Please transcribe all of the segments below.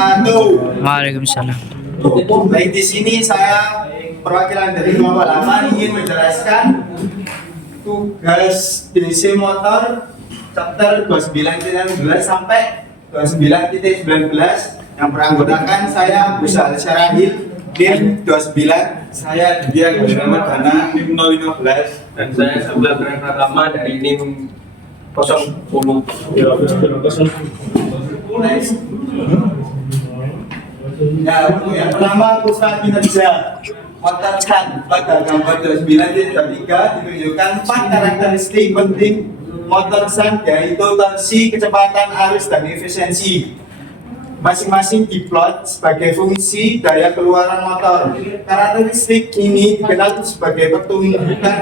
wabarakatuh. Waalaikumsalam. Baik, di sini saya perwakilan dari kelompok 8 ingin menjelaskan tugas DC motor chapter 29.19 sampai 29.19 yang beranggotakan saya Busa Al-Syarahil NIM 29, Saya Didier Muhammad Dana NIM 015 dan saya sebelah Pratama dari NIM 010. Ya, untuk yang pertama pusat kinerja motor kan pada gambar 29.3 ditunjukkan 4 karakteristik penting motor san, yaitu torsi, kecepatan, arus, dan efisiensi. Masing-masing diplot sebagai fungsi daya keluaran motor. Karakteristik ini dikenal sebagai pertunjukan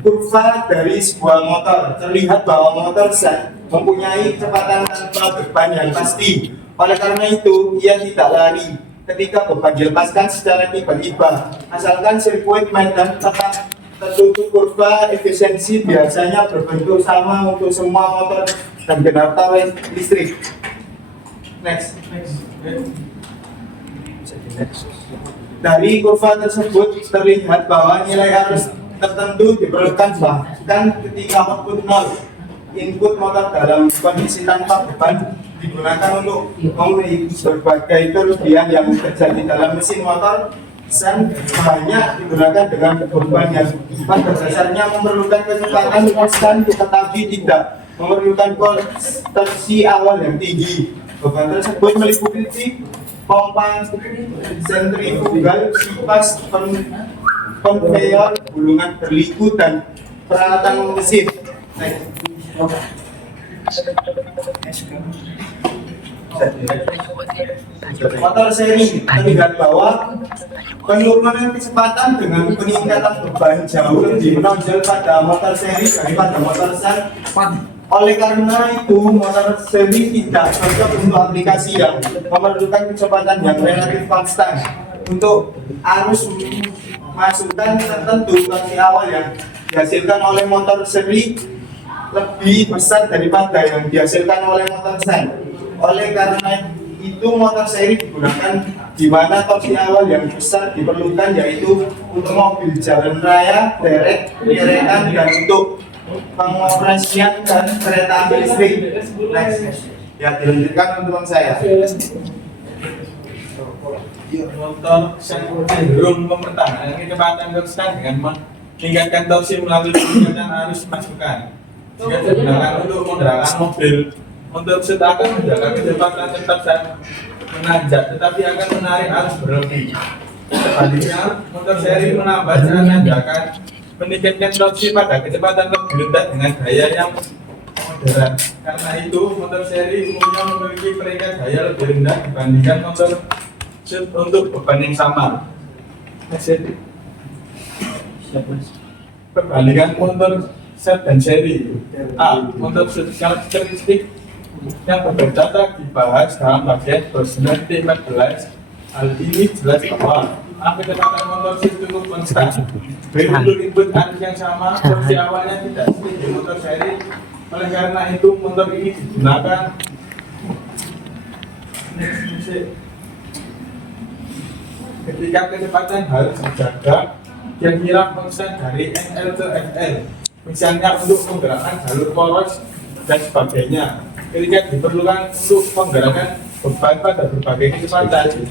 kurva dari sebuah motor. Terlihat bahwa motor san mempunyai kecepatan tanpa beban yang pasti. Oleh karena itu, ia tidak lari ketika beban dilepaskan secara tiba-tiba. Asalkan sirkuit medan tetap tertutup, kurva efisiensi biasanya berbentuk sama untuk semua motor dan generator listrik. Next. Dari kurva tersebut terlihat bahwa nilai arus tertentu diperlukan bahkan ketika output 0. Input motor dalam kondisi tanpa beban digunakan untuk memenuhi berbagai kelebihan yang terjadi dalam mesin motor san banyak digunakan dengan beban yang pada dasarnya memerlukan kecepatan konstan tetapi tidak memerlukan torsi awal yang tinggi. Beban tersebut meliputi pompa sentrifugal, kipas, konveyor, gulungan berliku, dan peralatan mesin. Motor seri terlihat bahwa penurunan kecepatan dengan peningkatan beban jauh lebih menonjol pada motor seri daripada motor san. Oleh karena itu, motor seri tidak cocok untuk aplikasi yang memerlukan kecepatan yang relatif konstan. Untuk arus masukan tertentu, torsi awal yang dihasilkan oleh motor seri lebih besar daripada yang dihasilkan oleh motor san. Oleh karena itu, motor seri digunakan di mana torsi awal yang besar diperlukan, yaitu untuk mobil jalan raya, derek, derekan, dan untuk pengoperasian dan kereta api listrik. Next. Ya, dilanjutkan teman saya. Motor cenderung mempertahankan kecepatan konstan dengan meningkatkan torsi melalui peningkatan arus masukan. Jika digunakan untuk menggerakkan mobil, motor akan menjaga kecepatan tetap saat menanjak, tetapi akan menarik arus berlebih. Sebaliknya, motor seri menambah saat tanjakan, meningkatkan torsi pada kecepatan lebih rendah dengan gaya yang moderat. Karena itu, motor seri umumnya memiliki peringkat gaya lebih rendah dibandingkan motor sub untuk beban yang sama. Perbandingan motor set dan seri. A. Motor set karakteristik yang berbeda dibahas dalam bagian 29.14. Hal ini jelas bahwa A. Kecepatan motor set cukup konstan. B. Untuk input arus yang sama, torsi awalnya tidak setinggi motor seri. Oleh karena itu, motor ini digunakan ketika kecepatan harus dijaga kira-kira konstan dari NL ke FL. Misalnya untuk menggerakkan jalur poros dan sebagainya. Ketika diperlukan untuk menggerakkan beban pada berbagai kecepatan.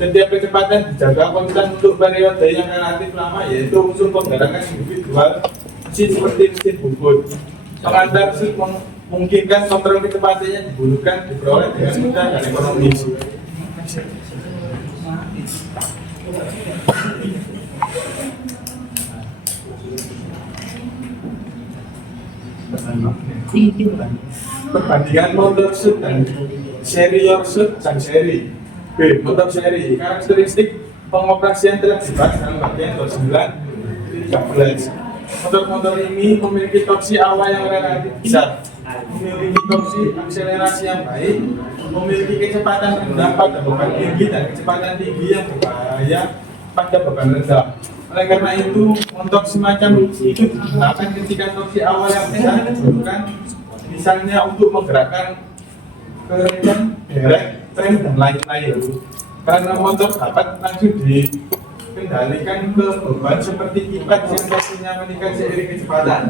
Setiap kecepatan dijaga konstan untuk periode yang relatif lama, yaitu unsur penggerakan individual mesin seperti mesin bubut. Pengantar memungkinkan kontrol kecepatannya diperoleh dengan mudah dan ekonomis. Perbandingan motor sub dan seri sub dan seri. B. Motor seri. Karakteristik pengoperasian telah dibahas dalam bagian 29.13. Motor-motor ini memiliki torsi awal yang relatif besar, memiliki torsi akselerasi yang baik, memiliki kecepatan rendah pada beban tinggi dan kecepatan tinggi yang berbahaya pada beban rendah. Oleh karena itu, motor semacam itu digunakan ketika torsi awal yang besar diperlukan, misalnya untuk menggerakkan kereta derek, rem dan lain-lain. Karena motor dapat langsung dikendalikan ke beban seperti kipas yang pastinya meningkat seiring kecepatan.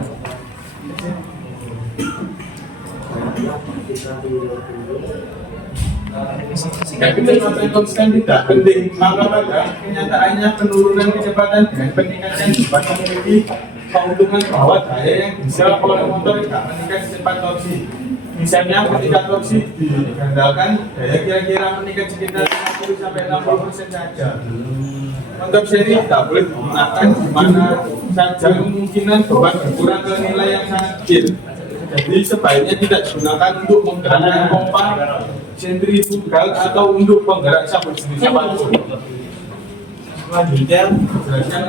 Kecepatan konstan tidak penting, maka pada kenyataannya penurunan kecepatan dengan peningkatan kecepatan memiliki keuntungan bahwa daya yang bisa oleh motor tidak meningkat secepat torsi. Misalnya ketika torsi digandalkan, daya kira-kira meningkat sekitar 50-60% saja. Untuk seri tidak boleh digunakan di mana saja kemungkinan beban berkurang ke nilai yang sangat kecil. Jadi sebaiknya tidak digunakan untuk menggerakkan pompa, sentrifugal atau untuk penggerak sabuk jenis apapun. Selanjutnya, jelaskan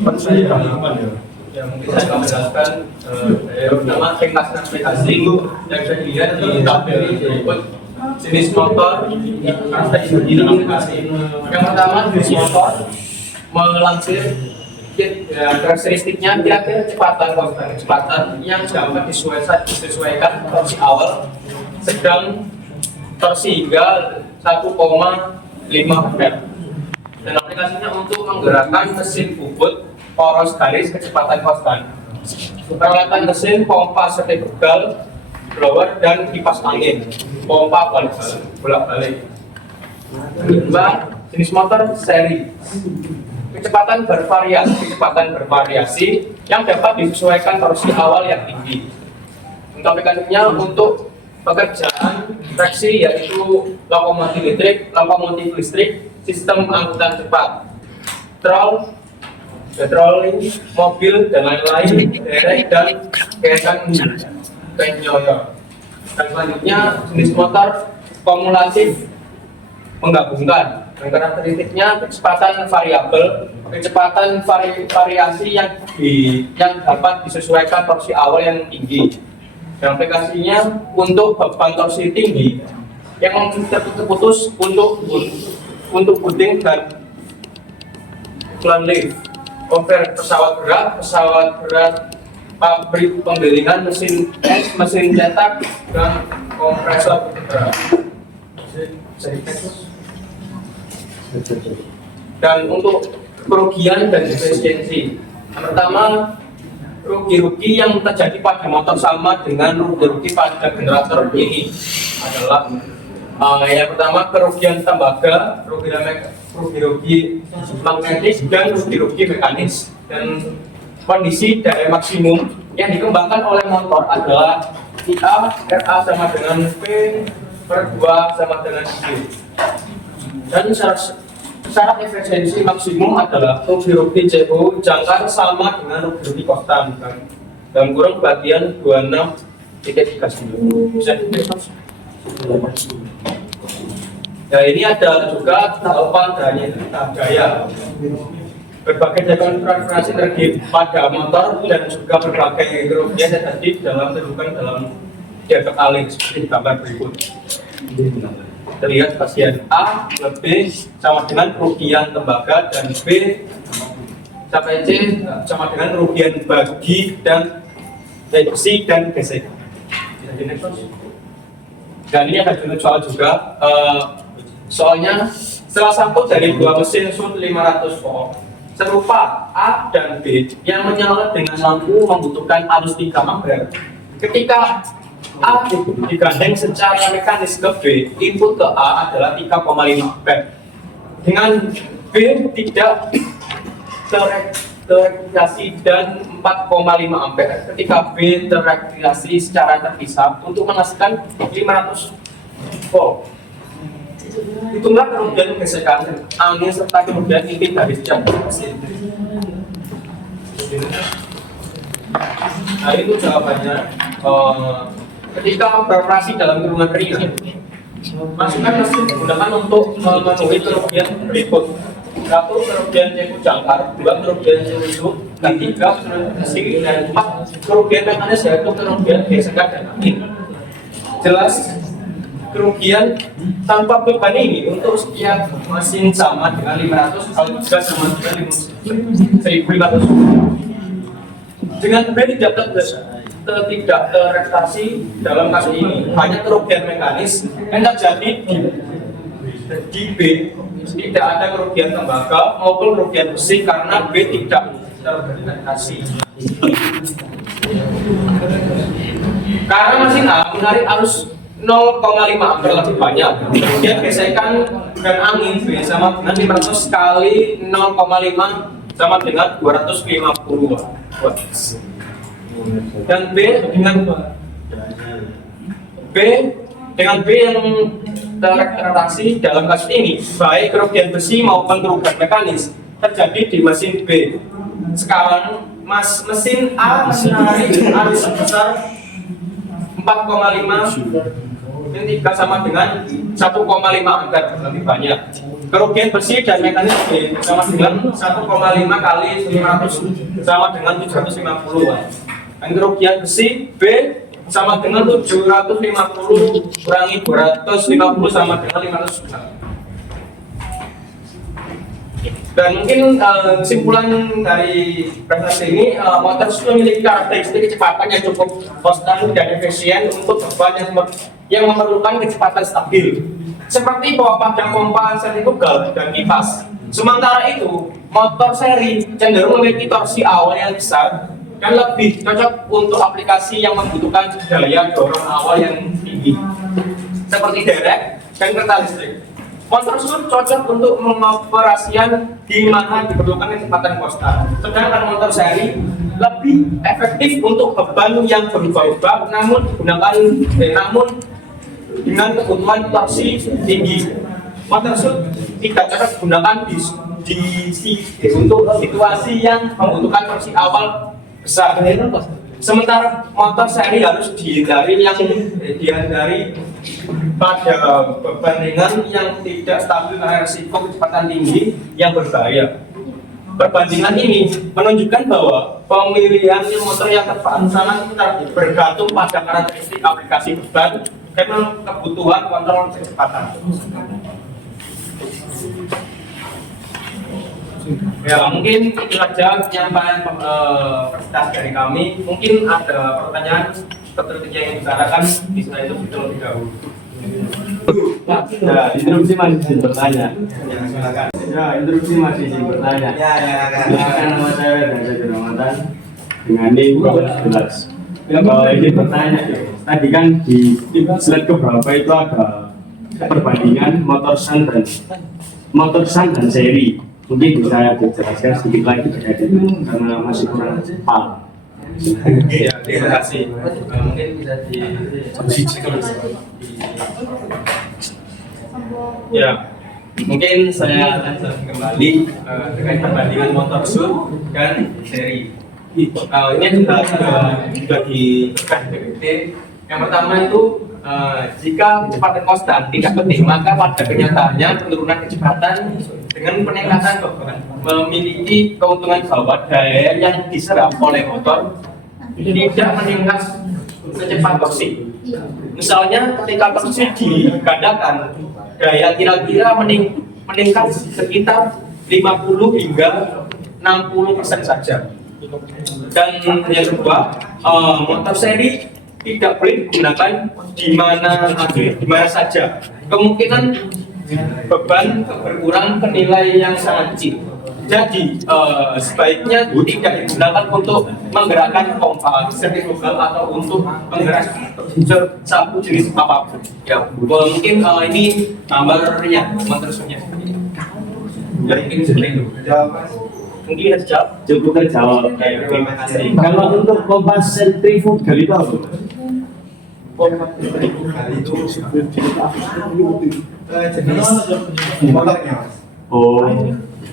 penelitian Ya, mungkin saya akan menjelaskan pertama tingkat transportasi yang saya lihat di tabel berikut jenis motor transportasi di aplikasi. Yang pertama jenis motor melansir karakteristiknya kira-kira kecepatan yang dapat disesuaikan torsi awal, sedang torsi hingga 1,5 ampere. Dan aplikasinya untuk menggerakkan mesin bubut poros garis kecepatan konstan. Peralatan mesin pompa sentrifugal, blower dan kipas angin, pompa bolak-balik. Kedua, jenis motor seri. Kecepatan bervariasi yang dapat disesuaikan torsi awal yang tinggi. Untuk mekaniknya untuk pekerjaan traksi yaitu lokomotif listrik, sistem angkutan cepat, trolling, mobil dan lain-lain, derek dan kerekan penjoyor. Dan selanjutnya jenis motor kumulatif menggabungkan. Dan karakteristiknya kecepatan variabel, kecepatan variasi yang dapat disesuaikan torsi awal yang tinggi. Dan aplikasinya untuk beban torsi tinggi yang terputus untuk puting dan clown lift, pesawat berat, pabrik penggilingan, mesin es, mesin cetak, dan kompresor berat. Dan untuk kerugian dan efisiensi, yang pertama rugi-rugi yang terjadi pada motor sama dengan rugi-rugi pada generator ini adalah yang pertama kerugian tembaga, rugi-rugi magnetis dan rugi-rugi mekanis. Dan kondisi daya maksimum yang dikembangkan oleh motor adalah IA RA sama dengan P per 2 sama dengan I. Dan syarat efisiensi maksimum adalah rugi-rugi CO jangkar sama dengan rugi-rugi konstan dalam kurung bagian 26.39. Bisa dilihat. Ya, ini ada juga tahapan daya. Berbagai transferasi energi pada motor dan juga berbagai kerugian yang terjadi dalam diagram alih seperti gambar berikut. Terlihat pasien A lebih sama dengan kerugian tembaga dan B sampai C sama dengan kerugian bagi dan reduksi dan gesek. Dan ini ada soal juga. Soalnya salah satu dari dua mesin sun 500 volt serupa A dan B yang menyala dengan lampu membutuhkan arus 3 ampere. Ketika A digandeng secara mekanis ke B, input ke A adalah 3,5 ampere. Dengan B tidak terregistrasi dan 4,5 ampere. Ketika B terregistrasi secara terpisah untuk menghasilkan 500 volt. Hitunglah kerugian gesekan angin serta kerugian inti dari setiap mesin. Nah, itu jawabannya. Ketika beroperasi dalam kurungan ringan, masukkan mesin digunakan untuk memenuhi kerugian berikut: 1. Kerugian ceku jangkar, 2. Kerugian ceku, dan 3. Kerugian dan 4. Kerugian mekanis yaitu kerugian gesekan dan angin. Jelas kerugian tanpa beban ini untuk setiap mesin sama dengan 500 kalau juga sama dengan 1500. Dengan B tidak tidak terrealisasi dalam kasus ini. Hanya kerugian mekanis yang terjadi di B, tidak ada kerugian tembaga maupun kerugian besi karena B tidak terrealisasi. Karena mesin A menarik arus 0,5 ampere lebih banyak, kemudian gesekan dan angin B sama dengan 500 kali 0,5 sama dengan 250 watt. Dan B dengan B yang terrealisasi dalam kasus ini, baik kerugian besi maupun kerugian mekanis terjadi di mesin B. Sekarang mesin A menarik arus sebesar 4,5 ini 3 sama dengan 1,5 ampere lebih banyak. Kerugian besi dan mekanis B sama dengan 1,5 kali 500 sama dengan 750 watt. Dan kerugian besi B sama dengan 750 kurangi 250 sama dengan 500 watt. Dan mungkin kesimpulan dari presentasi ini, motor memiliki karakteristik kecepatan yang cukup konstan dan efisien untuk beban yang memerlukan kecepatan stabil, seperti bawa pada pompa sentrifugal dan kipas. Sementara itu, motor seri cenderung memiliki torsi awal yang besar dan lebih cocok untuk aplikasi yang membutuhkan daya dorong awal yang tinggi, seperti derek dan kereta listrik. Motor tersebut cocok untuk mengoperasikan di mana diperlukan kecepatan konstan. Sedangkan motor seri lebih efektif untuk beban yang berubah-ubah, namun dengan kebutuhan torsi tinggi. Motor tersebut tidak cocok digunakan untuk situasi yang membutuhkan torsi awal besar. Sementara motor seri harus dihindari pada beban ringan yang tidak stabil karena risiko kecepatan tinggi yang berbahaya. Perbandingan ini menunjukkan bahwa pemilihan motor yang tepat sangat bergantung pada karakteristik aplikasi beban dan kebutuhan kontrol kecepatan. Ya, mungkin itu saja penyampaian presentasi dari kami. Mungkin ada pertanyaan seperti yang dibicarakan, bisa itu terlebih dahulu. Ya, interupsi masih izin bertanya. Ya, silakan. Ya, interupsi masih izin bertanya. Ya, Silakan, nama saya dan saya Jonathan dengan NIM 12. Kalau izin bertanya, tadi kan di slide keberapa itu ada perbandingan motor sun dan seri. Mungkin bisa dijelaskan sedikit lagi terkait itu karena masih kurang paham. Ya, terima kasih. Mungkin bisa Ya, mungkin saya akan kembali terkait perbandingan motor sun dan seri. Ini juga di PPT. Yang pertama itu jika kecepatan konstan tidak penting, maka pada kenyataannya penurunan kecepatan dengan peningkatan beban memiliki keuntungan bahwa daya yang diserap oleh motor tidak meningkat secepat torsi. Misalnya ketika torsi digandakan, daya kira-kira meningkat sekitar 50 hingga 60% saja. Dan yang kedua, motor seri tidak boleh digunakan di mana saja. Kemungkinan beban berkurang ke nilai yang sangat kecil. Jadi sebaiknya tidak digunakan untuk menggerakkan pompa sentrifugal atau untuk menggerak sapu jenis apapun. Ya, mungkin ini gambarnya motor sunnya. Jadi ini seperti itu. Mungkin ada jawab. Cukup terjawab. Terima kasih. Kalau untuk pompa sentrifugal itu apa? jenis motornya, Mas. Oh,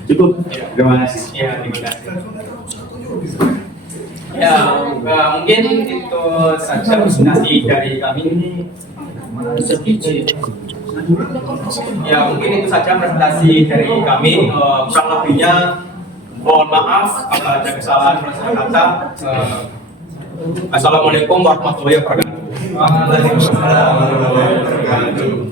cukup. Terima kasih. Ya, terima kasih. Ya, mungkin itu saja presentasi dari kami. Ya, mungkin itu saja presentasi dari kami. Kurang lebihnya mohon maaf apabila ada kesalahan kata. Assalamualaikum warahmatullahi wabarakatuh. Waalaikumsalam warahmatullahi wabarakatuh.